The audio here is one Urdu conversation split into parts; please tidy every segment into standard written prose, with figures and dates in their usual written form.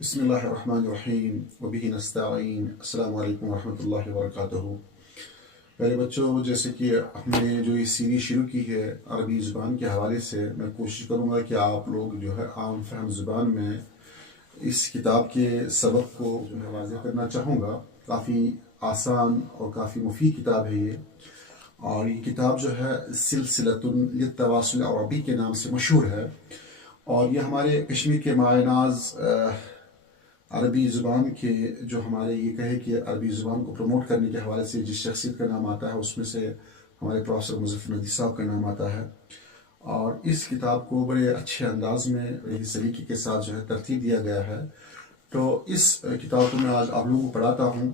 بسم اللہ الرحمن الرحیم وبہ نستعین السلام علیکم ورحمۃ اللہ وبرکاتہ۔ پیارے بچوں، جیسے کہ ہم نے جو یہ سیریز شروع کی ہے عربی زبان کے حوالے سے، میں کوشش کروں گا کہ آپ لوگ جو ہے عام فہم زبان میں اس کتاب کے سبق کو جو ہے واضح کرنا چاہوں گا۔ کافی آسان اور کافی مفید کتاب ہے یہ، اور یہ کتاب جو ہے سلسلۃ للتواصل العربی کے نام سے مشہور ہے، اور یہ ہمارے کشمیر کے مایہ ناز عربی زبان کے جو ہمارے یہ کہے کہ عربی زبان کو پروموٹ کرنے کے حوالے سے جس شخصیت کا نام آتا ہے اس میں سے ہمارے پروفیسر مظفر ندی صاحب کا نام آتا ہے، اور اس کتاب کو بڑے اچھے انداز میں اس سلیقے کے ساتھ جو ہے ترتیب دیا گیا ہے۔ تو اس کتاب کو میں آج آپ لوگوں کو پڑھاتا ہوں۔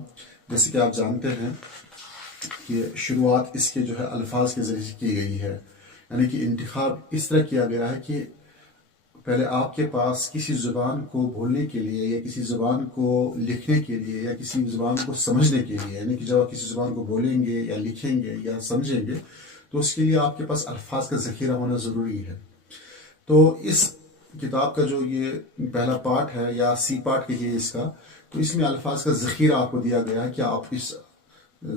جیسے کہ آپ جانتے ہیں کہ شروعات اس کے جو ہے الفاظ کے ذریعے سے کی گئی ہے، یعنی کہ انتخاب اس طرح کیا گیا ہے کہ پہلے آپ کے پاس کسی زبان کو بولنے کے لیے یا کسی زبان کو لکھنے کے لیے یا کسی زبان کو سمجھنے کے لیے، یعنی کہ جب آپ کسی زبان کو بولیں گے یا لکھیں گے یا سمجھیں گے تو اس کے لیے آپ کے پاس الفاظ کا ذخیرہ ہونا ضروری ہے۔ تو اس کتاب کا جو یہ پہلا پارٹ ہے یا سی پارٹ کہیے اس کا، تو اس میں الفاظ کا ذخیرہ آپ کو دیا گیا ہے کہ آپ اس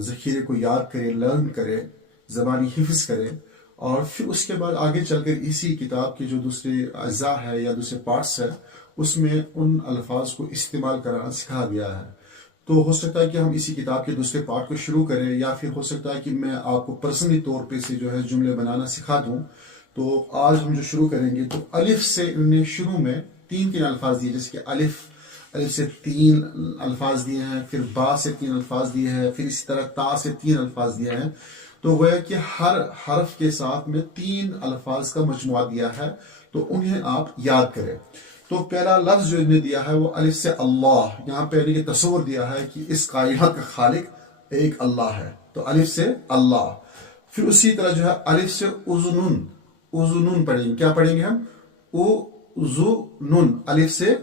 ذخیرے کو یاد کریں، لرن کریں، زبانی حفظ کریں، اور پھر اس کے بعد آگے چل کر اسی کتاب کے جو دوسرے اجزاء ہے یا دوسرے پارٹس ہے اس میں ان الفاظ کو استعمال کرنا سکھا گیا ہے۔ تو ہو سکتا ہے کہ ہم اسی کتاب کے دوسرے پارٹ کو شروع کریں، یا پھر ہو سکتا ہے کہ میں آپ کو پرسنلی طور پہ سے جو ہے جملے بنانا سکھا دوں۔ تو آج ہم جو شروع کریں گے تو الف سے انہوں نے شروع میں تین الفاظ دیے، جیسے کہ الف سے 3 الفاظ دیے ہیں، پھر با سے 3 الفاظ دیے ہیں، پھر اسی طرح تا سے 3 الفاظ دیے ہیں۔ تو گویا کہ ہر حرف کے ساتھ میں 3 الفاظ کا مجموعہ دیا ہے، تو انہیں آپ یاد کریں۔ تو پہلا لفظ جو انہیں دیا ہے وہ الف سے اللہ، یہاں پہ یہ تصور دیا ہے کہ اس کائنات کا خالق ایک اللہ ہے، تو الف سے اللہ۔ پھر اسی طرح جو ہے الف سے اذنن، اذنن پڑھیں گے، کیا پڑھیں گے ہم؟ اذنن، الف سے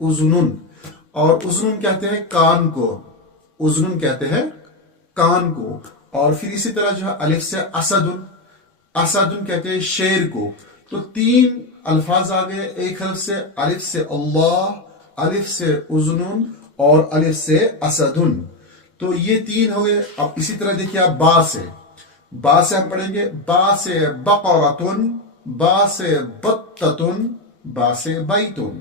اذنن، اور اذنن کہتے ہیں کان کو، اذنن کہتے ہیں کان کو۔ اور پھر اسی طرح جو ہے الف سے اسدن، اسدن کہتے ہیں شیر کو۔ تو 3 الفاظ آ گئے ایک حرف سے، الف سے اللہ، الف سے اذنن اور الف سے اسدن۔ تو یہ 3 ہو گئے۔ اب اسی طرح دیکھیے آپ با سے، با سے ہم پڑھیں گے با سے بقرتن، با سے بطتن، با سے بیتن،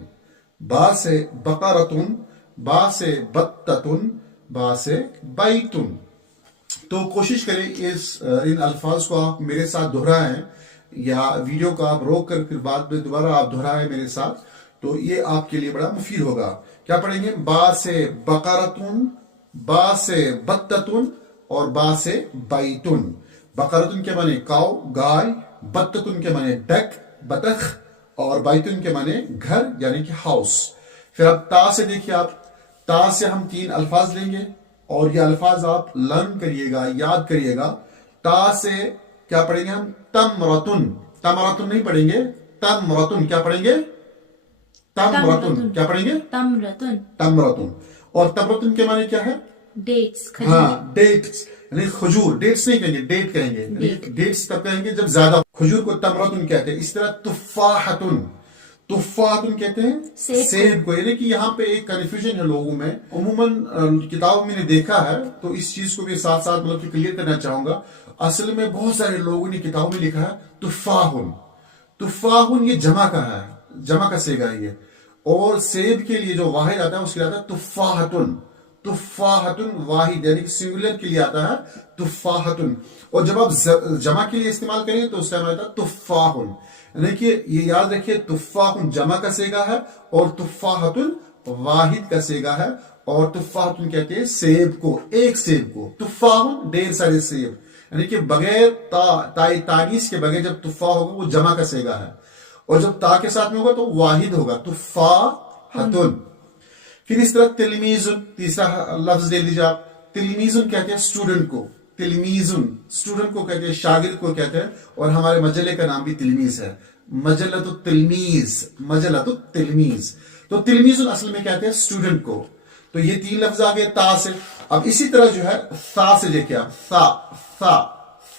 با سے بقرتن، با سے بطتن، با سے بیتن۔ تو کوشش کریں ان الفاظ کو آپ میرے ساتھ دہرائیں، یا ویڈیو کو آپ روک کر پھر بعد میں دوبارہ آپ دہرائیں میرے ساتھ، تو یہ آپ کے لیے بڑا مفید ہوگا۔ کیا پڑھیں گے؟ با سے بقرتن، با سے بطتن اور با سے بیتن۔ بقرتن کے معنی کاؤ، گائے، بطتن کے معنی ڈک، بطخ، اور بیتن کے معنی گھر یعنی کہ ہاؤس۔ پھر اب تا سے دیکھیے آپ، تا سے ہم 3 الفاظ لیں گے، اور یہ الفاظ آپ لرن کریے گا، یاد کریے گا۔ تا سے کیا پڑھیں گے ہم؟ تمرتن، تمرتن نہیں پڑھیں گے، تمرتن، کیا پڑھیں گے؟ تمرتن، کیا پڑھیں گے؟ تمرتن، تمرتن۔ اور تمرتن کے معنی کیا ہے؟ ڈیٹس، ہاں ڈیٹس، یعنی کھجور۔ ڈیٹس نہیں کہیں گے، ڈیٹ کہیں گے، ڈیٹس تب کہیں گے جب زیادہ۔ کھجور کو تمرتن کہتے ہیں۔ اس طرح تفاحتن، تفاحتن کہتے ہیں سیب کو، یعنی کہ یہاں پہ ایک کنفیوژن ہے لوگوں میں۔ عموماً کتابوں میں نے دیکھا ہے، تو اس چیز کو بھی ساتھ ساتھ مطلب کہ کلیئر کرنا چاہوں گا۔ اصل میں بہت سارے لوگوں نے کتابوں میں لکھا ہے تفاحن، تفاحن یہ جمع کا ہے، جمع کا صیغہ ہے یہ، اور سیب کے لیے جو واحد آتا ہے اس کے لیے آتا ہے تفاحتن، تفاحتن واحد، یعنی کہ سنگولر کے لیے آتا ہے تفاحتن۔ اور جب آپ جمع کے لیے استعمال کریں تو اس کا معنی آتا ہے تفاحن، یعنی کہ یہ یاد رکھیے تفاحن جمع کا صیغہ ہے اور تفاحتن واحد کا صیغہ ہے، اور تفاحتن کہتے ہیں سیب کو، ایک سیب کو۔ تفاحن ڈھیر سارے سیب، یعنی کہ بغیر تانیث کے بغیر جب تفاح ہوگا وہ جمع کا صیغہ ہے، اور جب تا کے ساتھ میں ہوگا تو واحد ہوگا، تفاحتن۔ پھر اس طرح تلمیذن، تیسرا لفظ لے لیجیے آپ۔ تلمیذن کہتے ہیں اسٹوڈنٹ کو، تلمیذن اسٹوڈنٹ کو کہتے ہیں، شاگرد کو کہتے ہیں، اور ہمارے مجلے کا نام بھی تلمیذ ہے، مجلۃ التلمیذ، مجلۃ التلمیذ۔ تو تلمیذن اصل میں کہتے ہیں اسٹوڈنٹ کو۔ تو یہ 3 لفظ آ گئے تا سے۔ اب اسی طرح جو ہے ثا سے دیکھیں آپ، ثا، ثا،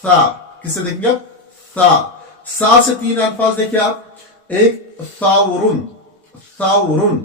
ثا، کس سے دیکھیں گے آپ؟ ثا۔ ثا سے 3 الفاظ دیکھیں آپ، ایک ثاورن، ثاورن،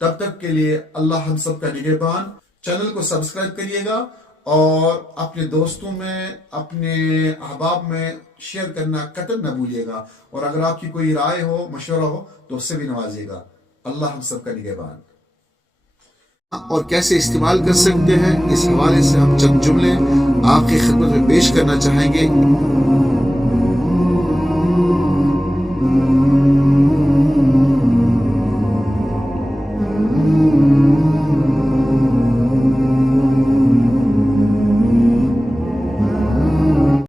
تب تک کے لیے اللہ ہم سب کا نگہبان. چینل کو سبسکرائب کریے گا اور اپنے دوستوں میں اپنے احباب میں شیئر کرنا قطعاً نہ بھولیے گا. اور اگر آپ کی کوئی رائے ہو مشورہ ہو تو اس سے بھی نوازیے گا. اللہ ہم سب کا نگہبان. اور کیسے استعمال کر سکتے ہیں اس حوالے سے ہم چند جملے آپ کی خدمت میں پیش کرنا چاہیں گے.